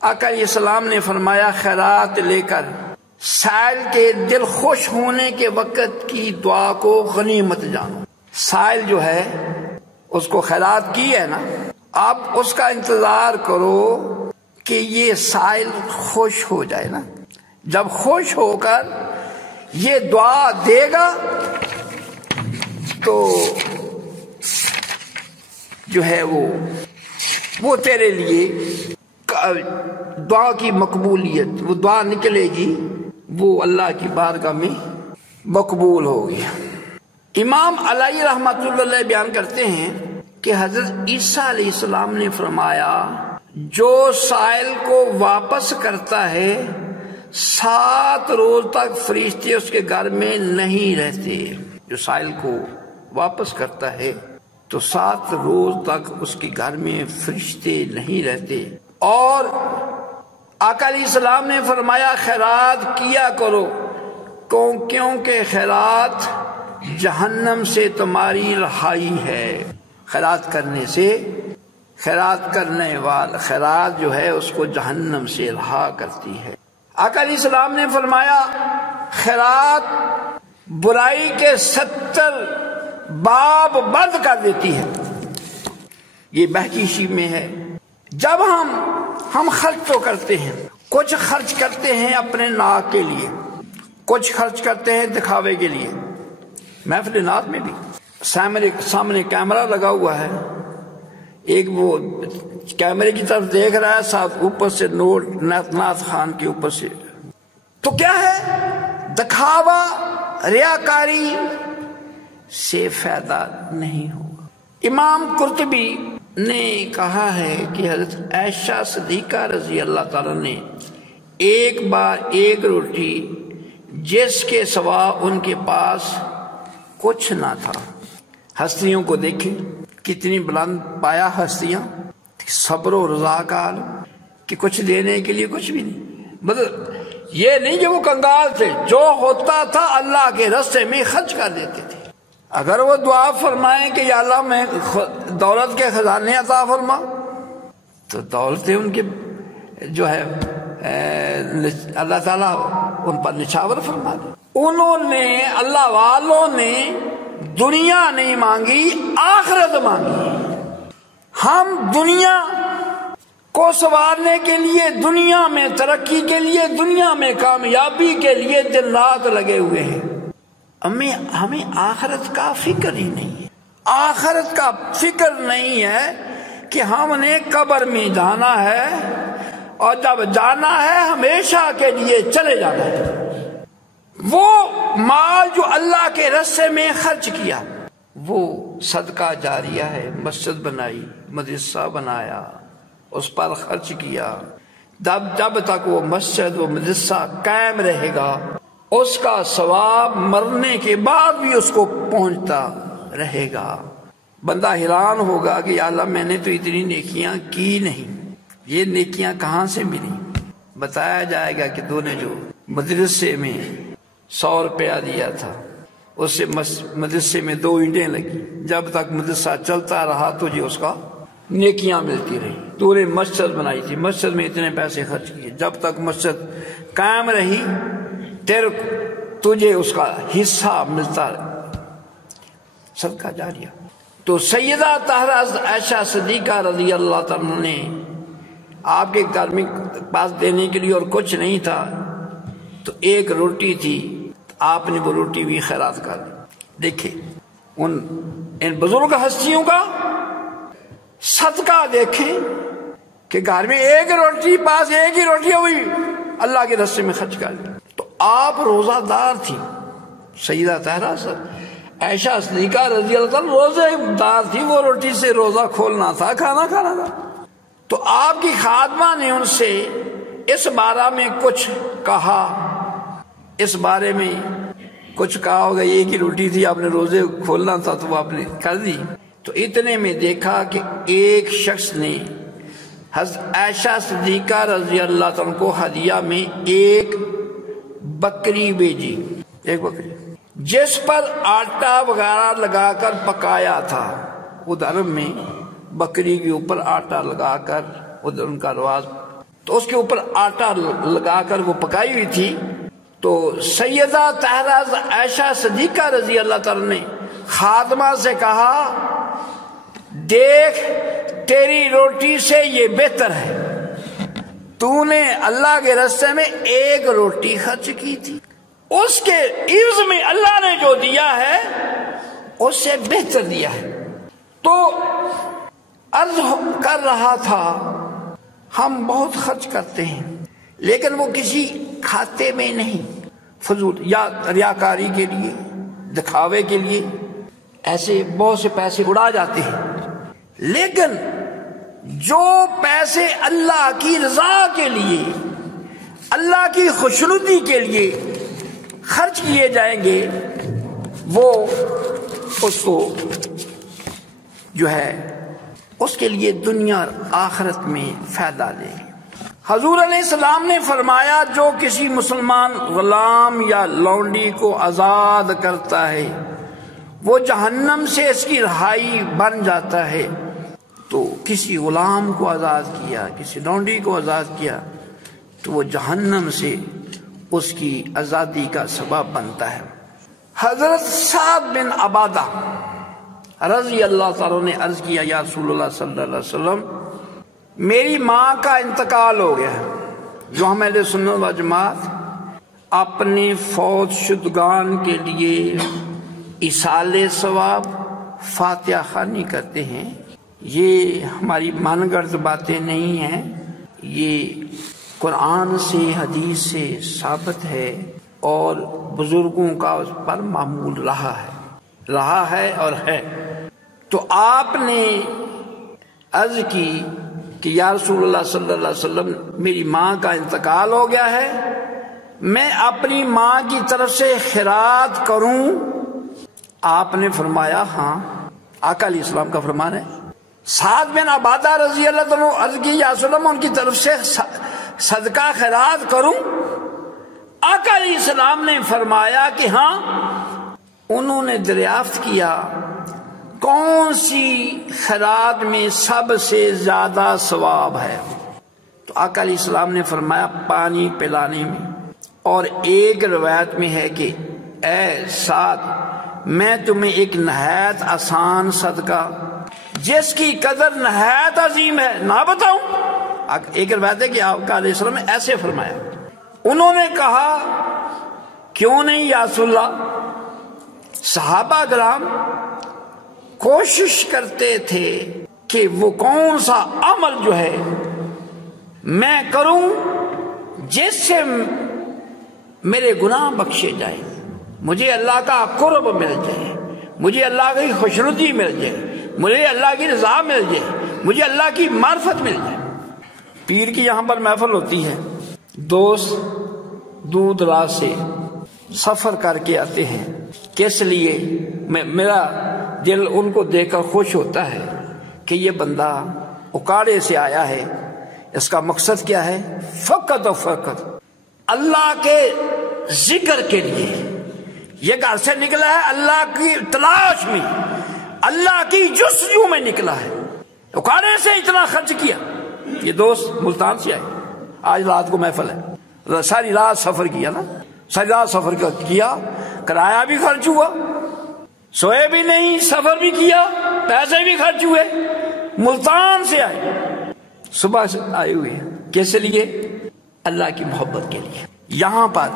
آقا علیہ السلام نے فرمایا خیرات لے کر سائل کے دل خوش ہونے کے وقت کی دعا کو غنیمت جانو۔ سائل جو ہے اس کو خیرات کی ہے نا، آپ اس کا انتظار کرو کہ یہ سائل خوش ہو جائے نا، جب خوش ہو کر یہ دعا دے گا تو جو ہے وہ تیرے لیے دعا کی مقبولیت، وہ دعا نکلے گی، وہ اللہ کی بارگاہ میں مقبول ہوگی۔ امام علیہ رحمۃ اللہ بیان کرتے ہیں کہ حضرت عیسیٰ علیہ السلام نے فرمایا جو سائل کو واپس کرتا ہے 7 روز تک فرشتے اس کے گھر میں نہیں رہتے۔ جو سائل کو واپس کرتا ہے تو 7 روز تک اس کے گھر میں فرشتے نہیں رہتے۔ اور آقا علیہ السلام نے فرمایا خیرات کیا کرو کیونکہ خیرات جہنم سے تمہاری رہائی ہے۔ خیرات کرنے سے، خیرات کرنے والا خیرات جو ہے اس کو جہنم سے رہا کرتی ہے۔ آقا علیہ السلام نے فرمایا خیرات برائی کے 70 باب بند کر دیتی ہے۔ یہ بہکیشی میں ہے۔ جب ہم خرچ تو کرتے ہیں، کچھ خرچ کرتے ہیں اپنے ناک کے لیے، کچھ خرچ کرتے ہیں دکھاوے کے لیے۔ محفل نعت میں بھی سامنے کیمرہ لگا ہوا ہے، ایک وہ کیمرے کی طرف دیکھ رہا ہے، ساتھ اوپر سے نوٹ نعت خان کے اوپر سے، تو کیا ہے دکھاوا، ریاکاری سے فائدہ نہیں ہوگا۔ امام قرطبی نے کہا ہے کہ حضرت عائشہ صدیقہ رضی اللہ تعالیٰ نے ایک بار ایک روٹی جس کے سوا ان کے پاس کچھ نہ تھا۔ ہستیوں کو دیکھیں کتنی بلند پایا ہستیاں، صبر و رضا کا عالم کہ کچھ دینے کے لیے کچھ بھی نہیں، مطلب یہ نہیں کہ وہ کنگال تھے، جو ہوتا تھا اللہ کے راستے میں خرچ کر دیتے تھے۔ اگر وہ دعا فرمائیں کہ یا اللہ میں دولت کے خزانے عطا فرما، تو دولتیں ان کے جو ہے اللہ تعالیٰ ان پر نچھاور فرما دے۔ انہوں نے، اللہ والوں نے دنیا نہیں مانگی، آخرت مانگی۔ ہم دنیا کو سنوارنے کے لیے، دنیا میں ترقی کے لیے، دنیا میں کامیابی کے لیے دن رات لگے ہوئے ہیں، ہمیں آخرت کا فکر ہی نہیں ہے۔ آخرت کا فکر نہیں ہے کہ ہم نے قبر میں جانا ہے، اور جب جانا ہے ہمیشہ کے لیے چلے جانا ہے۔ وہ مال جو اللہ کے راستے میں خرچ کیا وہ صدقہ جاریہ ہے، مسجد بنائی، مدرسہ بنایا، اس پر خرچ کیا، جب تک وہ مسجد و مدرسہ قائم رہے گا اس کا ثواب مرنے کے بعد بھی اس کو پہنچتا رہے گا۔ بندہ حیران ہوگا کہ یا اللہ میں نے تو اتنی نیکیاں کی نہیں، یہ نیکیاں کہاں سے ملی؟ بتایا جائے گا کہ تو نے جو مدرسے میں 100 روپیہ دیا تھا، اس سے مدرسے میں 2 اینٹیں لگی، جب تک مدرسہ چلتا رہا تجھے اس کا نیکیاں ملتی رہی۔ تو نے مسجد بنائی تھی، مسجد میں اتنے پیسے خرچ کیے، جب تک مسجد قائم رہی تجھے اس کا حصہ ملتا رہا، صدقہ جاریہ۔ تو سیدہ طاہرہ عائشہ صدیقہ رضی اللہ تعالیٰ نے آپ کے گھر میں پاس دینے کے لیے اور کچھ نہیں تھا، تو ایک روٹی تھی، آپ نے وہ روٹی بھی خیرات کر دی۔ دیکھیں ان بزرگ ہستیوں کا صدقہ، دیکھیں کہ گھر میں ایک روٹی، پاس ایک ہی روٹی ہوئی، اللہ کے راستے میں خرچ کر دی۔ تو آپ روزہ دار تھی، سیدہ طاہرہ عائشہ صدیقہ رضی اللہ تعالیٰ روزے دار تھی، وہ روٹی سے روزہ کھولنا تھا، کھانا کھانا تھا۔ تو آپ کی خادمہ نے ان سے اس بارے میں کچھ کہا، اس بارے میں کچھ کہا ہوگا، ایک ہی روٹی تھی، آپ نے روزے کھولنا تھا تو وہ آپ نے کر دی۔ تو اتنے میں دیکھا کہ ایک شخص نے حضرت عائشہ صدیقہ رضی اللہ عنہ کو ہدیہ میں ایک بکری بھیجی، ایک بکری جس پر آٹا وغیرہ لگا کر پکایا تھا۔ ادھر میں بکری کے اوپر آٹا لگا کر، ادھر ان کا رواج تو اس کے اوپر آٹا لگا کر وہ پکائی ہوئی تھی. تو سیدہ طاہرہ عائشہ صدیقہ رضی اللہ تعالیٰ نے خادمہ سے کہا دیکھ تیری روٹی سے یہ بہتر ہے، تو نے اللہ کے راستے میں ایک روٹی خرچ کی تھی، اس کے عوض میں اللہ نے جو دیا ہے اس سے بہتر دیا ہے. تو عرض کر رہا تھا ہم بہت خرچ کرتے ہیں لیکن وہ کسی کھاتے میں نہیں، فضول یا ریاکاری کے لیے، دکھاوے کے لیے ایسے بہت سے پیسے اڑا جاتے ہیں. لیکن جو پیسے اللہ کی رضا کے لیے، اللہ کی خوشنودی کے لیے خرچ کیے جائیں گے وہ اس کو جو ہے اس کے لیے دنیا اور آخرت میں فائدہ دے گی. حضور علیہ السلام نے فرمایا جو کسی مسلمان غلام یا لونڈی کو آزاد کرتا ہے وہ جہنم سے اس کی رہائی بن جاتا ہے. تو کسی غلام کو آزاد کیا، کسی لونڈی کو آزاد کیا تو وہ جہنم سے اس کی آزادی کا سبب بنتا ہے. حضرت سعد بن عبادہ رضی اللہ تعالیٰ نے عرض کیا یا رسول اللہ صلی اللہ علیہ وسلم میری ماں کا انتقال ہو گیا ہے. جو ہم اہل سنت و جماعت اپنے فوت شدگان کے لیے ایصال ثواب فاتحہ خوانی کرتے ہیں، یہ ہماری من گھڑت باتیں نہیں ہیں، یہ قرآن سے حدیث سے ثابت ہے اور بزرگوں کا اس پر معمول رہا ہے اور ہے. تو آپ نے عرض کی کہ یا رسول اللہ صلی اللہ علیہ وسلم میری ماں کا انتقال ہو گیا ہے، میں اپنی ماں کی طرف سے خیرات کروں؟ آپ نے فرمایا ہاں. آقا علیہ السلام کا فرمان ہے. سعد بن عبادہ رضی اللہ عنہ عرض کی یا رسول اللہ ان کی طرف سے صدقہ خیرات کروں؟ آقا علیہ السلام نے فرمایا کہ ہاں. انہوں نے دریافت کیا کون سی خیرات میں سب سے زیادہ ثواب ہے؟ تو آقا علیہ السلام نے فرمایا پانی پلانے میں. اور ایک روایت میں ہے کہ اے سعد میں تمہیں ایک نہایت آسان صدقہ جس کی قدر نہایت عظیم ہے نہ بتاؤں؟ ایک روایت ہے کہ آقا علیہ السلام نے ایسے فرمایا. انہوں نے کہا کیوں نہیں یا رسول اللہ؟ صحابہ کرام کوشش کرتے تھے کہ وہ کون سا عمل جو ہے میں کروں جس سے میرے گناہ بخشے جائیں، مجھے اللہ کا قرب مل جائے، مجھے اللہ کی خوشنودی مل جائے، مجھے اللہ کی رضا مل جائے، مجھے اللہ کی معرفت مل جائے. پیر کی یہاں پر محفل ہوتی ہے، دوست دور دراز سے سفر کر کے آتے ہیں. کس لیے؟ میرا دل ان کو دیکھ کر خوش ہوتا ہے کہ یہ بندہ اکاڑے سے آیا ہے. اس کا مقصد کیا ہے؟ فقط و فقط اللہ کے ذکر کے لیے. یہ گھر سے نکلا ہے اللہ کی تلاش میں، اللہ کی جستجو میں نکلا ہے. اکاڑے سے اتنا خرچ کیا. یہ دوست ملتان سے آئے، آج رات کو محفل ہے، ساری رات سفر کیا نا، ساری رات سفر کیا، کرایہ بھی خرچ ہوا، سوئے بھی نہیں، سفر بھی کیا، پیسے بھی خرچ ہوئے. ملتان سے آئے، صبح سے آئے ہوئے ہیں. کس لیے؟ اللہ کی محبت کے لیے. یہاں پر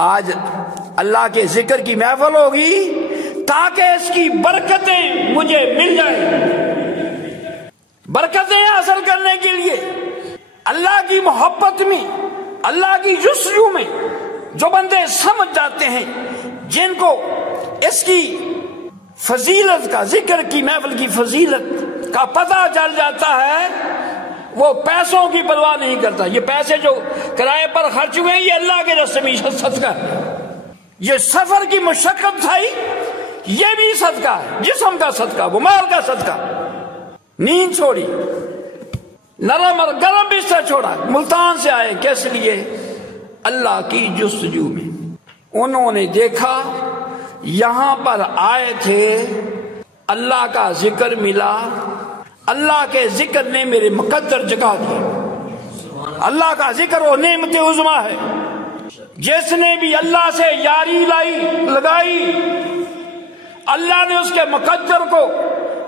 آج اللہ کے ذکر کی محفل ہوگی تاکہ اس کی برکتیں مجھے مل جائیں. برکتیں حاصل کرنے کے لیے اللہ کی محبت میں، اللہ کی جستجو میں جو بندے سمجھ جاتے ہیں، جن کو اس کی فضیلت کا، ذکر کی محفل کی فضیلت کا پتہ چل جاتا ہے، وہ پیسوں کی پرواہ نہیں کرتا. یہ پیسے جو کرائے پر خرچ ہوئے ہیں یہ اللہ کے راستے میں صدقہ ہے. یہ سفر کی مشقت تھا یہ بھی صدقہ ہے، جسم کا صدقہ، وہ مال کا صدقہ. نیند چھوڑی، نرم اور گرم بستر چھوڑا، ملتان سے آئے. کس لیے؟ اللہ کی جستجو میں. انہوں نے دیکھا یہاں پر آئے تھے، اللہ کا ذکر ملا، اللہ کے ذکر نے میرے مقدر جگا دیا. اللہ کا ذکر وہ نعمت عظمیٰ ہے. جس نے بھی اللہ سے یاری لگائی، اللہ نے اس کے مقدر کو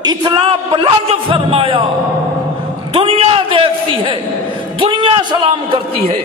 اتنا بلند فرمایا، دنیا دیکھتی ہے، دنیا سلام کرتی ہے.